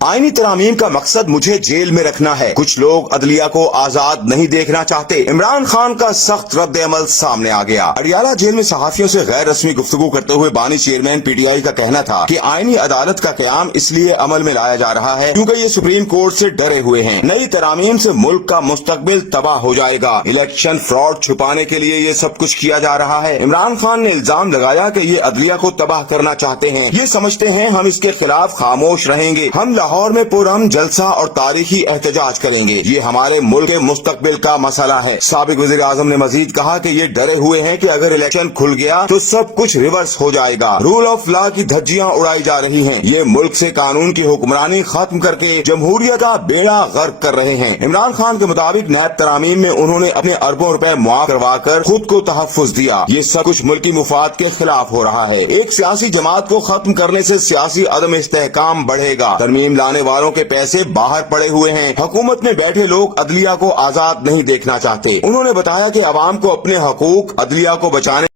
आईनी तरामीम का मकसद मुझे जेल में रखना है। कुछ लोग अदलिया को आजाद नहीं देखना चाहते। इमरान खान का सख्त रद्द अमल सामने आ गया। अडियाला जेल में सहाफियों से गैर रस्मी गुफ्तगू करते हुए बानी चेयरमैन पीटीआई का कहना था कि आईनी अदालत का क़याम इसलिए अमल में लाया जा रहा है क्योंकि ये सुप्रीम कोर्ट से डरे हुए हैं। नई तरामीम से मुल्क का मुस्तकबिल तबाह हो जाएगा। इलेक्शन फ्रॉड छुपाने के लिए ये सब कुछ किया जा रहा है। इमरान खान ने इल्जाम लगाया कि ये अदलिया को तबाह करना चाहते हैं। ये समझते हैं हम इसके खिलाफ खामोश रहेंगे। हम लाहौर में पुरअमन जलसा और तारीखी एहतजाज करेंगे। ये हमारे मुल्क के मुस्तकबिल का मसला है। साबिक वज़ीर आज़म ने मजीद कहा कि ये डरे हुए हैं कि अगर इलेक्शन खुल गया तो सब कुछ रिवर्स हो जाएगा। रूल ऑफ लॉ की धज्जियां उड़ाई जा रही हैं। ये मुल्क से कानून की हुक्मरानी खत्म करके जमहूरियत का बेड़ा गर्क कर रहे हैं। इमरान खान के मुताबिक नैब तरामीम में उन्होंने अपने अरबों रुपए मुआफ करवा कर खुद को तहफ़्फ़ुज़ दिया। ये सब कुछ मुल्की मुफाद के खिलाफ हो रहा है। एक सियासी जमात को खत्म करने से सियासी अदम इस्तेहकाम बढ़ेगा। तरमीम लाने वालों के पैसे बाहर पड़े हुए हैं। हुकूमत में बैठे लोग अदलिया को आजाद नहीं देखना चाहते। उन्होंने बताया कि अवाम को अपने हकूक अदलिया को बचाने